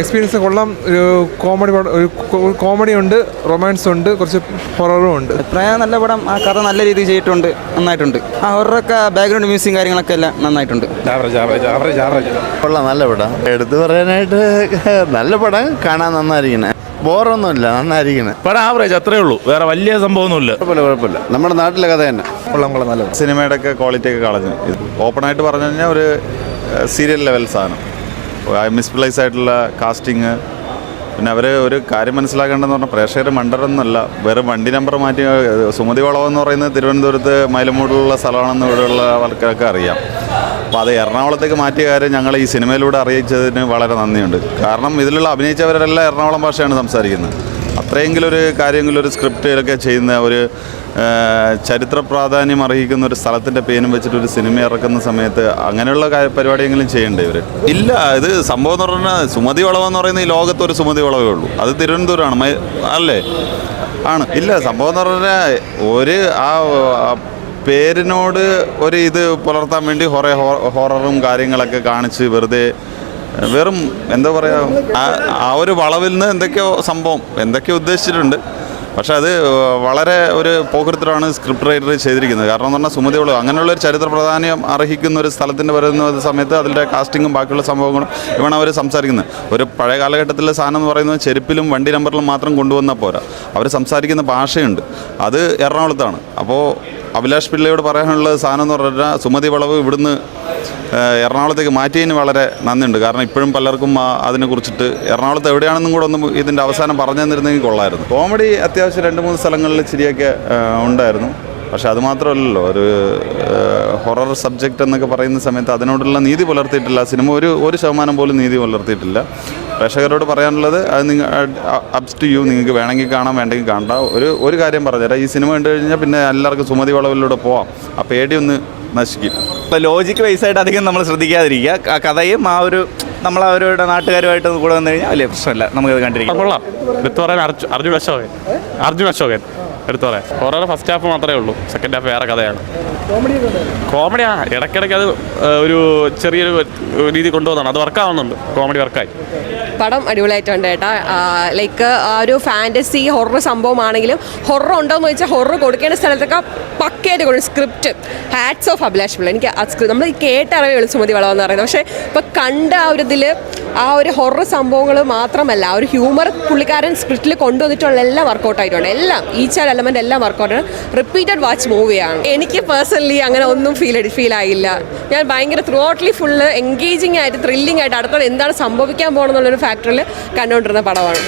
Experience കൊള്ളാം. ഒരു comedy ഉണ്ട്, റൊമാൻസ് ഉണ്ട്, കുറച്ച് ഹൊററും ഉണ്ട്. അഭിപ്രായം നല്ല പടം. ആ കഥ നല്ല രീതിയിൽ ചെയ്തിട്ടുണ്ട്, നന്നായിട്ടുണ്ട്. ആ ഹൊററൊക്കെ ബാക്ക്ഗ്രൗണ്ട് മ്യൂസിക്കും കാര്യങ്ങളൊക്കെ എല്ലാം നന്നായിട്ടുണ്ട്. കൊള്ളാം, നല്ല പടം. എടുത്തു പറയാനായിട്ട് നല്ല പടം, കാണാൻ നന്നായിരിക്കണേ, ബോറൊന്നുമില്ല, നന്നായിരിക്കണേ. പടം ആവറേജ്, അത്രേ ഉള്ളൂ, വേറെ വലിയ സംഭവമൊന്നുമില്ല. കുഴപ്പമില്ല, നമ്മുടെ നാട്ടിലെ കഥ തന്നെ. കൊള്ളാം, നല്ല സിനിമയുടെ ഒക്കെ ക്വാളിറ്റി ഒക്കെ കളഞ്ഞു. ഓപ്പണായിട്ട് പറഞ്ഞു കഴിഞ്ഞാൽ ഒരു സീരിയൽ ലെവൽ സാധനം. മിസ്പ്ലേസ് ആയിട്ടുള്ള കാസ്റ്റിങ്. പിന്നെ അവർ ഒരു കാര്യം മനസ്സിലാക്കേണ്ടതെന്ന് പറഞ്ഞാൽ പ്രേക്ഷകർ മണ്ടരൊന്നുമല്ല, വെറും വണ്ടി നമ്പർ മാറ്റി. സുമതി വളവെന്ന് പറയുന്നത് തിരുവനന്തപുരത്ത് മൈലമൂടിലുള്ള സ്ഥലമാണെന്ന് ഇവിടെയുള്ള ആൾക്കാർക്ക് അറിയാം. അപ്പോൾ അത് എറണാകുളത്തേക്ക് മാറ്റിയ കാര്യം ഞങ്ങൾ ഈ സിനിമയിലൂടെ അറിയിച്ചതിന് വളരെ നന്ദിയുണ്ട്. കാരണം ഇതിലുള്ള അഭിനയിച്ചവരെല്ലാം എറണാകുളം ഭാഷയാണ് സംസാരിക്കുന്നത്. അത്രയെങ്കിലും ഒരു കാര്യമെങ്കിലും ഒരു സ്ക്രിപ്റ്റിലൊക്കെ ചെയ്യുന്ന ഒരു ചരിത്ര പ്രാധാന്യം അർഹിക്കുന്ന ഒരു സ്ഥലത്തിൻ്റെ പേരും വെച്ചിട്ട് ഒരു സിനിമ ഇറക്കുന്ന സമയത്ത് അങ്ങനെയുള്ള പരിപാടിയെങ്കിലും ചെയ്യേണ്ടേ ഇവർ? ഇല്ല, ഇത് സംഭവം എന്ന് പറഞ്ഞാൽ സുമതി വളവെന്ന് പറയുന്നത് ഈ ലോകത്തൊരു സുമതി വളവേ ഉള്ളൂ. അത് തിരുവനന്തപുരമാണ്, അല്ലേ? ആണ്. ഇല്ല, സംഭവം എന്ന് പറഞ്ഞാൽ ഒരു ആ പേരിനോട് ഒരു ഇത് പുലർത്താൻ വേണ്ടി കുറേ ഹൊററും കാര്യങ്ങളൊക്കെ കാണിച്ച് വെറും എന്താ പറയുക, ആ ഒരു വളവിൽ നിന്ന് എന്തൊക്കെയോ ഉദ്ദേശിച്ചിട്ടുണ്ട്. പക്ഷെ അത് വളരെ ഒരു പോകൃത്തിലാണ് സ്ക്രിപ്റ്റ് റൈറ്റർ ചെയ്തിരിക്കുന്നത്. കാരണം എന്ന് പറഞ്ഞാൽ സുമതി വളവ് അങ്ങനെയുള്ളൊരു ചരിത്ര പ്രാധാന്യം അർഹിക്കുന്ന ഒരു സ്ഥലത്തിൻ്റെ വരുന്ന സമയത്ത് അതിൻ്റെ കാസ്റ്റിങ്ങും ബാക്കിയുള്ള സംഭവങ്ങളും ഇവണ് അവർ സംസാരിക്കുന്നത്. ഒരു പഴയ കാലഘട്ടത്തിലെ സാധനം എന്ന് പറയുന്നത് ചെരുപ്പിലും വണ്ടി നമ്പറിലും മാത്രം കൊണ്ടുവന്നാൽ പോരാ, അവർ സംസാരിക്കുന്ന ഭാഷയുണ്ട്. അത് എറണാകുളത്താണ്. അപ്പോൾ അഭിലാഷ് പിള്ളയോട് പറയാനുള്ള സാധനം എന്ന് പറഞ്ഞാൽ സുമതി വളവ് ഇവിടുന്ന് എറണാകുളത്തേക്ക് മാറ്റിയതിന് വളരെ നന്ദിയുണ്ട്. കാരണം ഇപ്പോഴും പലർക്കും അതിനെക്കുറിച്ചിട്ട് എറണാകുളത്ത് എവിടെയാണെന്നും കൂടെ ഒന്നും ഇതിൻ്റെ അവസാനം പറഞ്ഞു തന്നിരുന്നെങ്കിൽ കൊള്ളായിരുന്നു. കോമഡി അത്യാവശ്യം 2-3 സ്ഥലങ്ങളിൽ ശരിയൊക്കെ ഉണ്ടായിരുന്നു. പക്ഷെ അത് മാത്രമല്ലല്ലോ, ഒരു ഹൊറർ സബ്ജക്റ്റ് എന്നൊക്കെ പറയുന്ന സമയത്ത് അതിനോടുള്ള നീതി പുലർത്തിയിട്ടില്ല സിനിമ. ഒരു ശതമാനം പോലും നീതി പുലർത്തിയിട്ടില്ല. പ്രേക്ഷകരോട് പറയാനുള്ളത് അത് നിങ്ങൾ അപ്സ് ടു യു, നിങ്ങൾക്ക് വേണമെങ്കിൽ കാണാം, വേണ്ടെങ്കിൽ കാണണ്ട. ഒരു കാര്യം പറഞ്ഞുതരാം, ഈ സിനിമ കണ്ടു കഴിഞ്ഞാൽ പിന്നെ എല്ലാവർക്കും സുമതി വളവിലൂടെ പോവാം. ആ പേടിയൊന്ന് നശിക്കും. ഇപ്പോൾ ലോജിക്ക് ബേസായിട്ട് അധികം നമ്മൾ ശ്രദ്ധിക്കാതിരിക്കുക. കഥയും ആ ഒരു നമ്മളവരുടെ നാട്ടുകാരുമായിട്ട് കൂടെ വന്നു കഴിഞ്ഞാൽ വലിയ പ്രശ്നമില്ല, നമുക്കത് കണ്ടിരിക്കാം. കൊള്ളാം. എടുത്തു പറയാൻ അർജുൻ അശോകൻ എടുത്തു പറയാം. ഹൊറർ ഫസ്റ്റ് ഹാഫ് മാത്രമേ ഉള്ളൂ, സെക്കൻഡ് ഹാഫ് വേറെ കഥയാണ്. കോമഡി ഇടയ്ക്കിടയ്ക്ക് അത് ഒരു ചെറിയൊരു രീതി കൊണ്ടുപോകുന്നതാണ്, അത് വർക്കാവുന്നുണ്ട്. കോമഡി വർക്കായി. പടം അടിപൊളിയായിട്ടുണ്ട് കേട്ടോ. ലൈക്ക് ആ ഒരു ഫാൻറ്റസി ഹൊറർ സംഭവമാണെങ്കിലും ഹൊറർ ഉണ്ടോയെന്ന് ചോദിച്ചാൽ ഹൊറർ കൊടുക്കേണ്ട സ്ഥലത്തൊക്കെ പക്കയായിട്ട് കൊടുക്കും. Script hats off Abhilash Pillai. എനിക്ക് ആ സ്ക്രിപ്റ്റ് നമ്മൾ കേട്ടറിവേ ഉള്ളൂ സുമതി വളവെന്ന് പറയുന്നത്. പക്ഷേ ഇപ്പോൾ കണ്ട ആ ഒരു ഇതിൽ ആ ഒരു ഹൊറർ സംഭവങ്ങൾ മാത്രമല്ല, ആ ഒരു ഹ്യൂമർ പുള്ളിക്കാരൻ സ്ക്രിപ്റ്റിൽ കൊണ്ടുവന്നിട്ടുള്ള എല്ലാം വർക്കൗട്ട് ആയിട്ടുണ്ട്. എല്ലാം ഈച്ച് ആൻഡ് എലമെൻ്റ് എല്ലാം വർക്കൗട്ടാണ്. റിപ്പീറ്റഡ് വാച്ച് മൂവിയാണ്. എനിക്ക് പേഴ്സണലി അങ്ങനെ ഒന്നും ഫീൽ ആയില്ല. ഞാൻ ഭയങ്കര ത്രൂ ഔട്ട്ലി ഫുള്ള് എൻഗേജിങ് ആയിട്ട് ത്രില്ലിംഗ് ആയിട്ട് അടുത്തോടെ എന്താണ് സംഭവിക്കാൻ പോകണമെന്നുള്ളൊരു ഫാക്ടറിൽ കണ്ടുകൊണ്ടിരുന്ന പടമാണ്.